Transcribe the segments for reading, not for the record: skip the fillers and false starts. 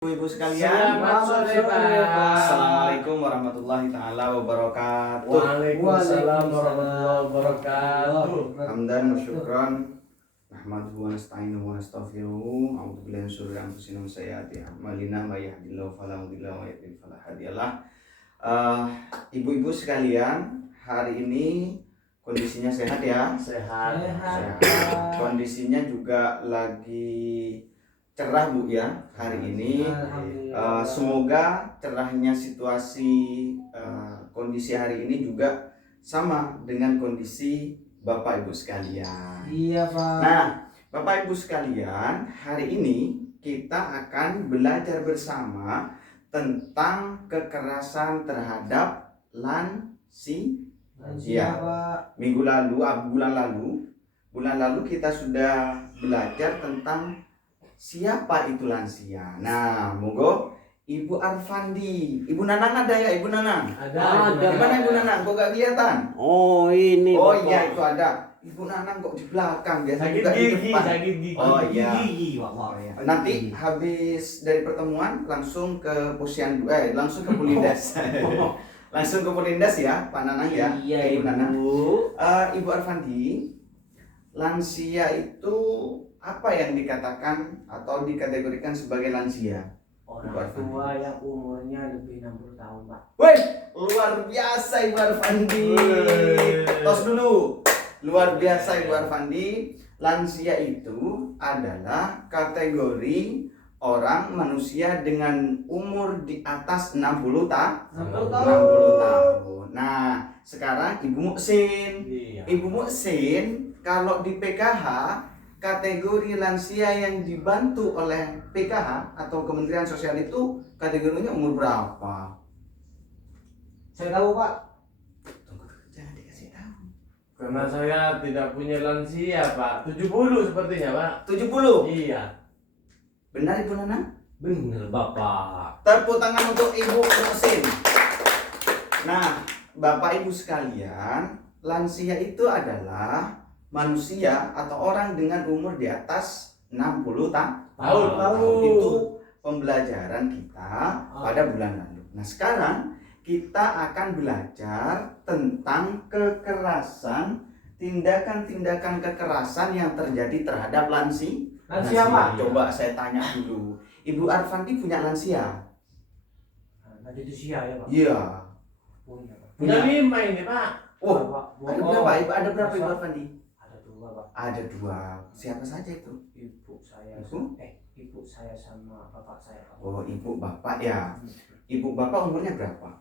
Ibu sekalian, Selamat sore, Pak. Assalamualaikum warahmatullahi taala wabarakatuh. Waalaikumsalam warahmatullahi wabarakatuh. Hamdan wa syukran nahmaduhu wa nasta'inuhu wa nastaghfiruh. A'udzu billahi min syururi anfusina wa sayyiati a'malina may yahdihillahu fala mudilla wa may yudlil fala hadiyalah. Ibu-ibu sekalian, hari ini kondisinya sehat ya? Sehat. Kondisinya juga lagi cerah Bu ya hari ini. Semoga cerahnya situasi kondisi hari ini juga sama dengan kondisi Bapak Ibu sekalian. Iya Pak. Nah, Bapak Ibu sekalian, hari ini kita akan belajar bersama tentang kekerasan terhadap lansia. Iya Pak. Bulan lalu kita sudah belajar tentang siapa itu lansia. Nah, monggo Ibu Arfandi, Ibu Nanang ada ya, Ibu Nanang? Ada. Gimana Ibu Nanang? Kok gak kelihatan? Oh ini. Oh Bapak. iya itu ada. Ibu Nanang kok di belakang, biasa Sakit juga di gigi, depan. sakit gigi. Oh iya. Gigi Pak. Nanti habis dari pertemuan langsung ke Pusian, langsung ke Pulindes. Langsung ke Pulindes ya, Pak Nanang ya. Iya Ibu Nanang. Ibu. Ibu Arfandi, lansia itu apa yang dikatakan atau dikategorikan sebagai lansia? Orang tua yang umurnya lebih 60 tahun Pak. Wih, luar biasa Ibu Arfandi. Tos dulu. Luar biasa Ibu Arfandi. Lansia itu adalah kategori orang manusia dengan umur di atas 60 tahun. 60 tahun. Nah, sekarang Ibu Muksin. Iya. Ibu Muksin kalau di PKH kategori lansia yang dibantu oleh PKH atau Kementerian Sosial itu kategorinya umur berapa? Saya tahu Pak. Tunggu, jangan dikasih tahu. Karena saya tidak punya lansia, Pak. 70 sepertinya, Pak. 70. Iya. Benar Ibu Nana? Bener Bapak. Tepuk tangan untuk Ibu Muksin. Nah, Bapak Ibu sekalian, lansia itu adalah manusia atau orang dengan umur di atas 60 tahun. Itu pembelajaran kita pada bulan lalu. Nah, sekarang kita akan belajar tentang kekerasan, tindakan-tindakan kekerasan yang terjadi terhadap lansia. Lansia Pak. Coba saya tanya dulu. Ibu Arfandi punya lansia? Tadi itu sia ya Pak. Iya. Punya Pak. Punya 5 ini, Pak. Oh, Pak. ada berapa? Ada berapa Ibu Arfandi? Ada 2 Pak. Ada 2. Siapa saja itu? Ibu saya. Ibu? Ibu saya sama bapak saya Pak. Oh, ibu bapak ya. Ibu bapak umurnya berapa?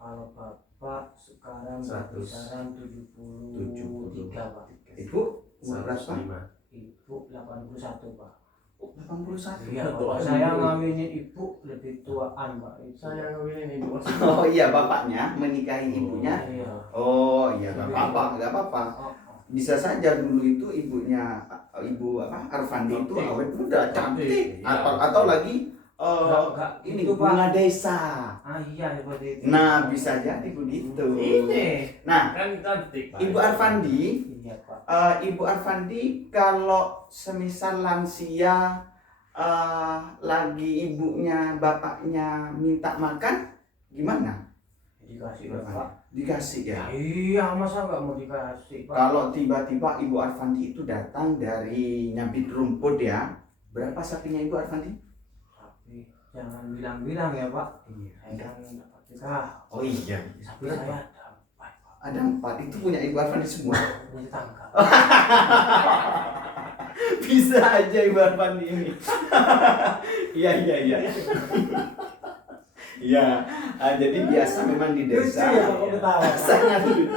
Kalau bapak sekarang 100. besaran 73 Pak. Ibu umur berapa? 105. Ibu 81 Pak. 81. Iya Pak. Saya ngawinin ibu lebih tuaan Pak. Saya ngawinin Ibu. Oh iya, bapaknya menikahi ibunya. Iya. Oh iya, nggak apa-apa, nggak apa-apa. Oh, Bisa saja dulu itu ibunya Ibu Arfandi itu Cantik. awet muda, cantik. Iya. Atau lagi enggak ini itu, Pak. bunga desa. Iya seperti itu. Nah, bisa jadi begitu. Ini Nah, kan cantik, Pak. Ibu Arfandi, Iya Pak. Ibu Arfandi kalau semisal lansia lagi ibunya bapaknya minta makan gimana? Dikasih Pak. Dikasih ya. Iya masa nggak mau dikasih Pak. Kalau tiba-tiba Ibu Arfandi itu datang dari nyabit rumput ya, berapa sapinya Ibu Arfandi? Tapi jangan bilang-bilang ya Pak. Iya. Saya kan dapat juga. Oh iya. Sapi saya ada 4 Pak. Ada 4, itu punya Ibu Arfandi semua. Punya tetangga. Bisa aja Ibu Arfandi ini. Iya. Iya, jadi biasa memang di desa. Lucu ya kok ketawa. Sangat lucu.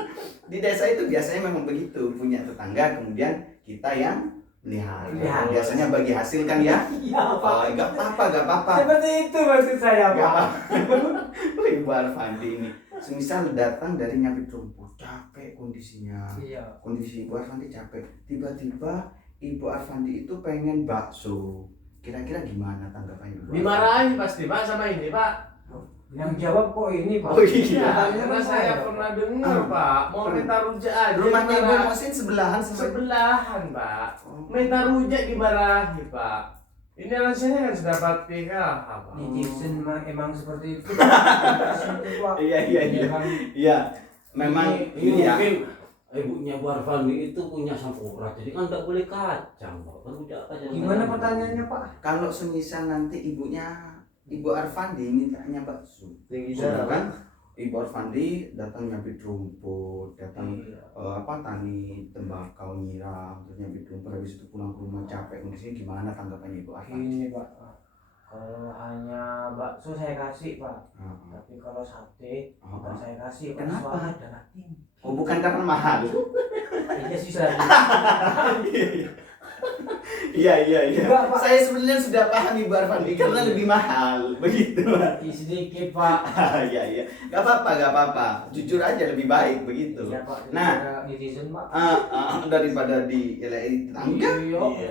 Di desa itu biasanya memang begitu, punya tetangga kemudian kita yang melihara. Iya. Biasanya bagi hasil kan ya. Iya Pak. Nggak apa-apa. Seperti itu maksud saya Nggak Pak. apa-apa. Ibu Arfandi ini, semisal datang dari nyabit rumput, capek kondisinya. Iya. Kondisi Ibu Arfandi capek. Tiba-tiba Ibu Arfandi itu pengen bakso. Kira-kira gimana tanggapannya Ibu? Dimarahin pasti, Pak, sama ini, Pak. Yang jawab kok ini Pak. Oh, iya. Karena saya pernah dengar, Pak, mau minta rujak aja. Rumahnya Ibu dimarahin. Muksin sebelahan sama Sebelahan, Pak. Oh. Minta rujak dimarahi, Pak. Ini lansianya kan sudah dapat PKH, Pak. Netizen emang seperti itu. Netizen itu, Pak. Iya. Kan Iya. Memang Ini ya. mungkin ibunya Bu Arfandi itu punya sampurna, jadi kan tidak boleh kacang, Pak. Kan udah kacang. gimana pertanyaannya, Pak? Kalau semisal nanti Ibu Arfandi mintanya bakso, Tinggi sudah sana, kan? Ibu Arfandi datang nyabit rumput, datang tani tembakau nyiram, terus nyabit rumput, habis itu pulang ke rumah capek, kondisinya gimana tanggapannya Ibu Arfandi? Gini, Pak. Kalau hanya bakso saya kasih, Pak. Tapi kalau sate bukan saya kasih, Pak. Kenapa? Soalnya darah tinggi. Oh, bukan karena mahal. Iya sih saya. Iya. Enggak, Pak. Saya sebenarnya sudah paham Ibu Arfandi karena lebih mahal, begitu. Sedikit, Pak. Iya. Gak apa-apa. Jujur aja lebih baik begitu. Iya, Pak. Nah. Netizen, Pak. Daripada di tetangga. Iya.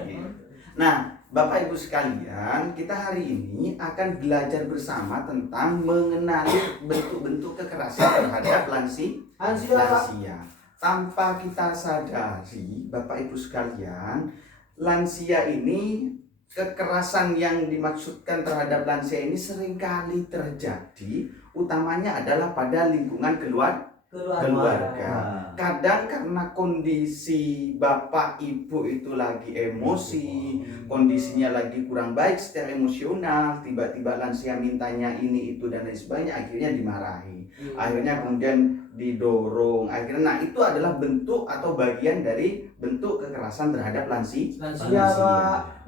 Nah, Bapak Ibu sekalian, kita hari ini akan belajar bersama tentang mengenali bentuk-bentuk kekerasan terhadap lansia. Tanpa kita sadari, Bapak Ibu sekalian, lansia ini, kekerasan yang dimaksudkan terhadap lansia ini seringkali terjadi, utamanya adalah pada lingkungan keluarga. Kadang karena kondisi bapak ibu itu lagi emosi, kondisinya lagi kurang baik secara emosional, tiba-tiba lansia mintanya ini itu dan lain sebagainya, akhirnya dimarahi, akhirnya kemudian didorong, akhirnya itu adalah bentuk atau bagian dari bentuk kekerasan terhadap lansia.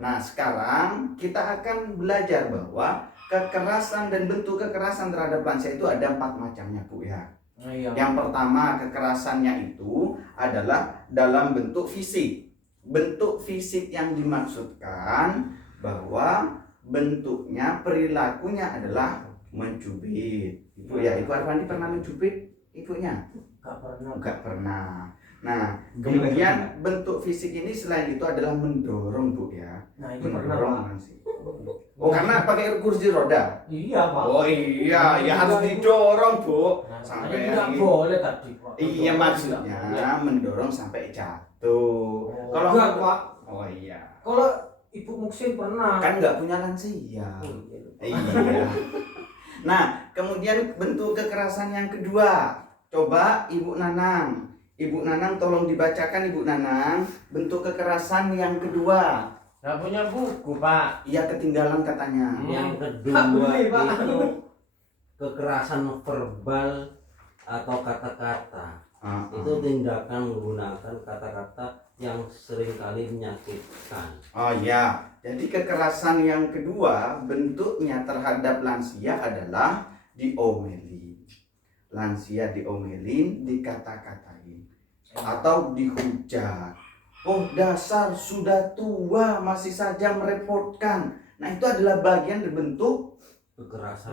Nah, sekarang kita akan belajar bahwa kekerasan dan bentuk kekerasan terhadap lansia itu ada 4 macamnya, Bu ya. Iya. Yang pertama, kekerasannya itu adalah dalam bentuk fisik. Bentuk fisik yang dimaksudkan bahwa bentuknya, perilakunya adalah mencubit. Ibu ya, Ibu Arfandi pernah mencubit ibunya? Enggak pernah. Nah, kemudian bentuk fisik ini selain itu adalah mendorong, Bu ya. Nah, itu pernah, Mendorong Pak. sih. Oh, karena pakai kursi roda. Iya, Pak. Oh iya, ya harus didorong, Bu. Nah, Sampai tidak yang boleh tadi, Pak. Iya, maksudnya mendorong sampai jatuh. Kalau enggak, Pak. Oh iya. Kalau Ibu Muksin pernah. Kan nggak punya lansia. Oh, Iya. Nah, kemudian bentuk kekerasan yang kedua. Coba Ibu Nanang. Ibu Nanang tolong dibacakan, Ibu Nanang, bentuk kekerasan yang kedua. Nggak punya buku, Pak. Iya, ketinggalan katanya. Yang kedua boleh, Pak. itu kekerasan verbal atau kata-kata. Itu tindakan menggunakan kata-kata yang seringkali menyakitkan. Oh ya, jadi kekerasan yang kedua bentuknya terhadap lansia adalah diomelin. Lansia diomelin, dikata-katain, atau dihujat. Oh, dasar sudah tua masih saja merepotkan. Nah, itu adalah bagian dari bentuk Kekerasan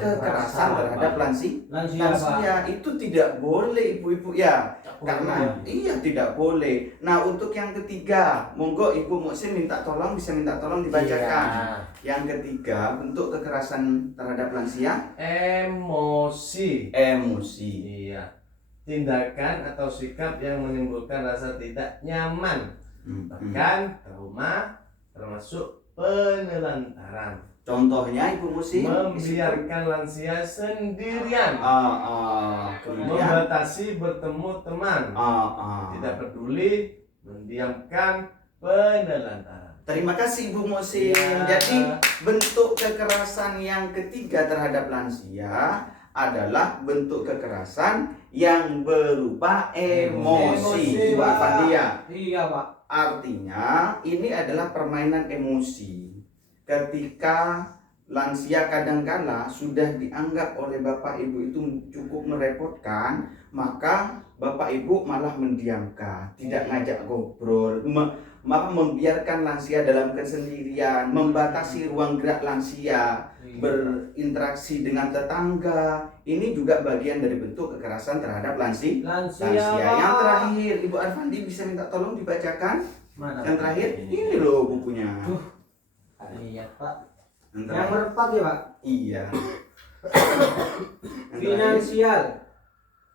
terhadap lansia. Lansia, Pak. Itu tidak boleh, ibu-ibu ya. Tak Karena boleh. iya tidak boleh. Nah, untuk yang ketiga, monggo Ibu Muksin bisa minta tolong dibacakan. Iya. Yang ketiga, bentuk kekerasan terhadap lansia, Emosi. Iya. Tindakan atau sikap yang menimbulkan rasa tidak nyaman, bahkan trauma, termasuk penelantaran. Contohnya Ibu Muksin Membiarkan lansia sendirian. kemudian Membatasi bertemu teman. Tidak peduli, mendiamkan, penelantaran. Terima kasih Ibu Muksin. Ya. Jadi bentuk kekerasan yang ketiga terhadap lansia adalah bentuk kekerasan yang berupa emosi. Bu Arfandia. Iya, Pak. Artinya ini adalah permainan emosi. Ketika lansia kadangkala sudah dianggap oleh Bapak Ibu itu cukup merepotkan, maka Bapak Ibu malah mendiamkan, tidak ngajak ngobrol, malah membiarkan lansia dalam kesendirian, membatasi ruang gerak lansia, berinteraksi dengan tetangga. Ini juga bagian dari bentuk kekerasan terhadap lansia. Yang terakhir, Ibu Arfandi bisa minta tolong dibacakan. Mana? Yang terakhir, ini loh bukunya. Iya, Pak. Yang Yang terakhir. keempat ya, Pak. Iya. Yang terakhir. Finansial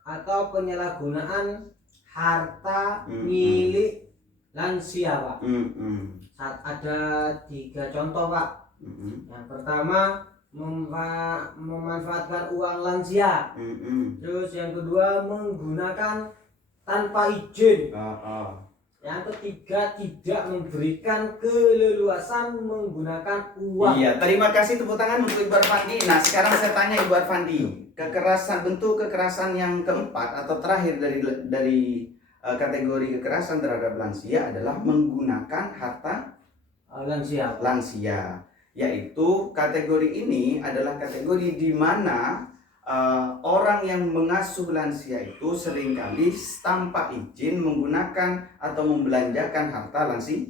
atau penyalahgunaan harta milik lansia, Pak. Saat ada 3 contoh, Pak. Yang pertama memanfaatkan uang lansia. Terus yang kedua menggunakan tanpa izin. Yang ketiga tidak memberikan keleluasan menggunakan uang. Iya, terima kasih tepuk tangan untuk Ibu Arfandi. Nah, sekarang saya tanya Ibu Arfandi, bentuk kekerasan yang keempat atau terakhir dari kategori kekerasan terhadap lansia adalah menggunakan harta lansia. Yaitu kategori ini adalah kategori di mana orang yang mengasuh lansia itu seringkali tanpa izin menggunakan atau membelanjakan harta lansia.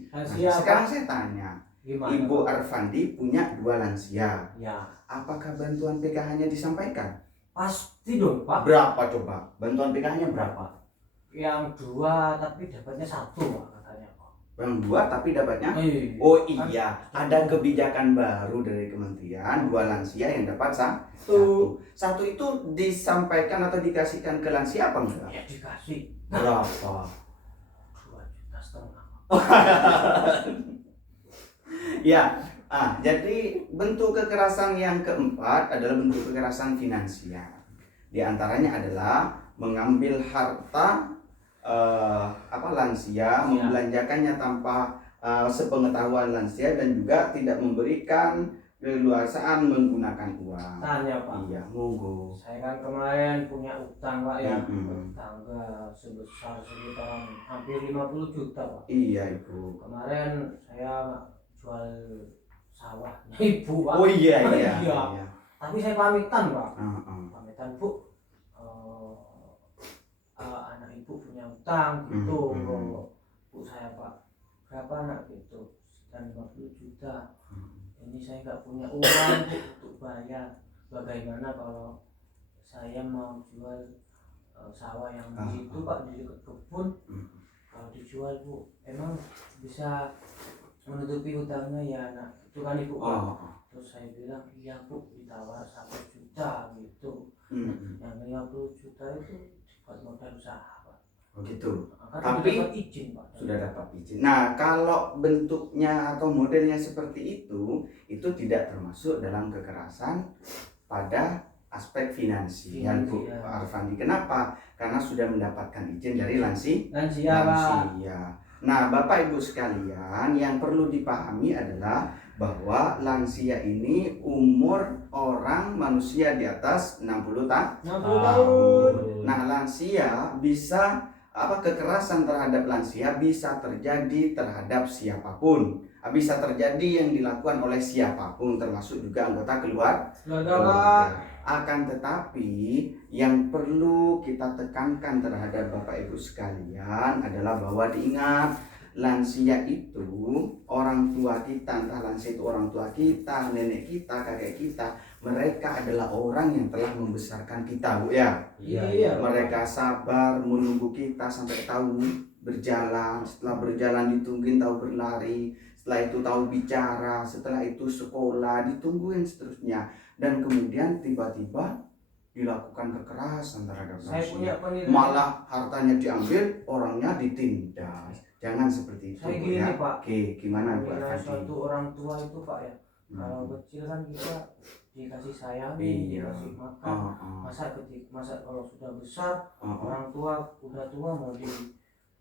Sekarang saya tanya, Gimana? Ibu Arfandi punya 2 lansia. Ya. Apakah bantuan PKH-nya disampaikan? Pasti dong, Pak. Berapa coba? Bantuan PKH-nya berapa? Yang 2 tapi dapatnya 1, Pak, katanya, Pak. Yang 2 tapi dapatnya? Eh, Oh iya, ada kebijakan baru dari kementerian, 2 lansia yang dapat 1. 1 itu disampaikan atau dikasihkan ke lansia apa enggak? ya dikasih Berapa? 2,5 juta. Ya, jadi bentuk kekerasan yang keempat adalah bentuk kekerasan finansial. Di antaranya adalah mengambil harta lansia, membelanjakannya tanpa sepengetahuan lansia dan juga tidak memberikan keleluasaan menggunakan uang. Tanya, Pak. Iya, monggo. Saya kan kemarin punya utang, Pak, ya. Mm-mm. Tangga sebesar sekitar hampir 50 juta, Pak. Iya, Ibu. Kemarin saya jual sawahnya Ibu, Pak. Oh iya. Tapi saya pamitan, Pak. Pamitan, Bu. Anak Ibu punya utang gitu. Bu saya, Pak. Berapa anak gitu? Sekitar 50 juta. Ini saya nggak punya uang, Bu, untuk bayar. Bagaimana kalau saya mau jual sawah yang di situ, Pak, di dekat kebun? Kalau dijual, Bu, emang bisa menutupi utangnya ya, Nak? Itu kan Ibu, Pak. Terus saya bilang, iya, Bu, ditawar 1 juta gitu. Yang 50 juta itu buat modal usaha, Pak. Oh gitu. Kan Tapi dapat izin, Pak. Sudah dapat izin. Nah, kalau bentuknya atau modelnya seperti itu tidak termasuk dalam kekerasan pada aspek finansial, Bu Arfandi. Kenapa? Karena sudah mendapatkan izin dari lansia. Nah, Bapak Ibu sekalian, yang perlu dipahami adalah bahwa lansia ini umur orang manusia di atas 60 tahun. Nah, lansia bisa kekerasan terhadap lansia bisa terjadi terhadap siapapun, bisa terjadi yang dilakukan oleh siapapun, termasuk juga anggota keluarga. Akan tetapi yang perlu kita tekankan terhadap Bapak Ibu sekalian adalah bahwa diingat, lansia itu orang tua kita, entah lansia itu orang tua kita, nenek kita, kakek kita, mereka adalah orang yang telah membesarkan kita, Bu ya. Iya. Mereka sabar menunggu kita sampai tahu berjalan, setelah berjalan ditungguin tahu berlari, setelah itu tahu bicara, setelah itu sekolah, ditungguin seterusnya, dan kemudian tiba-tiba dilakukan kekerasan terhadap lansia. Malah hartanya diambil, orangnya ditindas. Jangan seperti itu, saya Bu gini, ya. Pak. Oke, gimana Bu Menilai Arfandi? suatu orang tua itu, Pak, ya. Kalau kecil kan kita dikasih sayang, dikasih makan. Masa kalau sudah besar, orang tua udah tua mau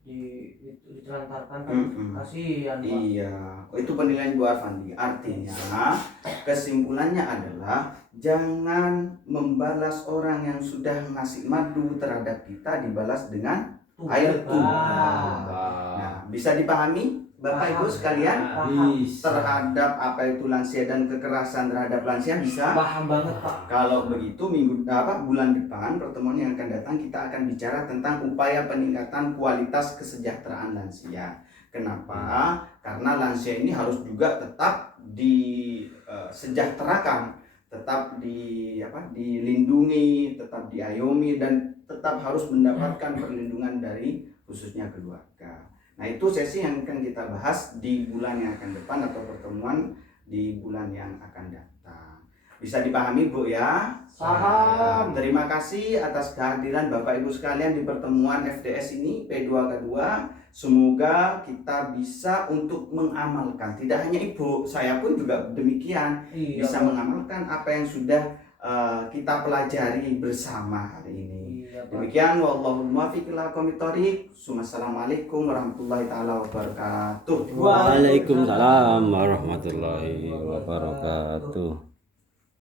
ditelantarkan kan, kasihan, Pak. Iya, itu penilaian Bu Arfandi. Artinya kesimpulannya adalah jangan membalas orang yang sudah ngasih madu terhadap kita dibalas dengan air tuba. Nah, bisa dipahami Bapak Ibu sekalian terhadap apa itu lansia dan kekerasan terhadap lansia bisa? Paham banget, Pak. Kalau begitu bulan depan pertemuan yang akan datang kita akan bicara tentang upaya peningkatan kualitas kesejahteraan lansia. Kenapa? Karena lansia ini harus juga tetap disejahterakan, tetap dilindungi, tetap diayomi, dan tetap harus mendapatkan perlindungan dari khususnya keluarga. Nah, itu sesi yang akan kita bahas di bulan yang akan depan atau pertemuan di bulan yang akan datang. Bisa dipahami, Bu ya? Paham. Terima kasih atas kehadiran Bapak Ibu sekalian di pertemuan FDS ini P2K2. Semoga kita bisa untuk mengamalkan. Tidak hanya ibu, saya pun juga demikian. Iya, Bisa Pak. mengamalkan apa yang sudah kita pelajari bersama hari ini. Iya, Pak. Demikian, wallahul muwaffiq ila aqwamit thoriq. Assalamualaikum warahmatullahi taala wabarakatuh. Waalaikumsalam warahmatullahi wabarakatuh.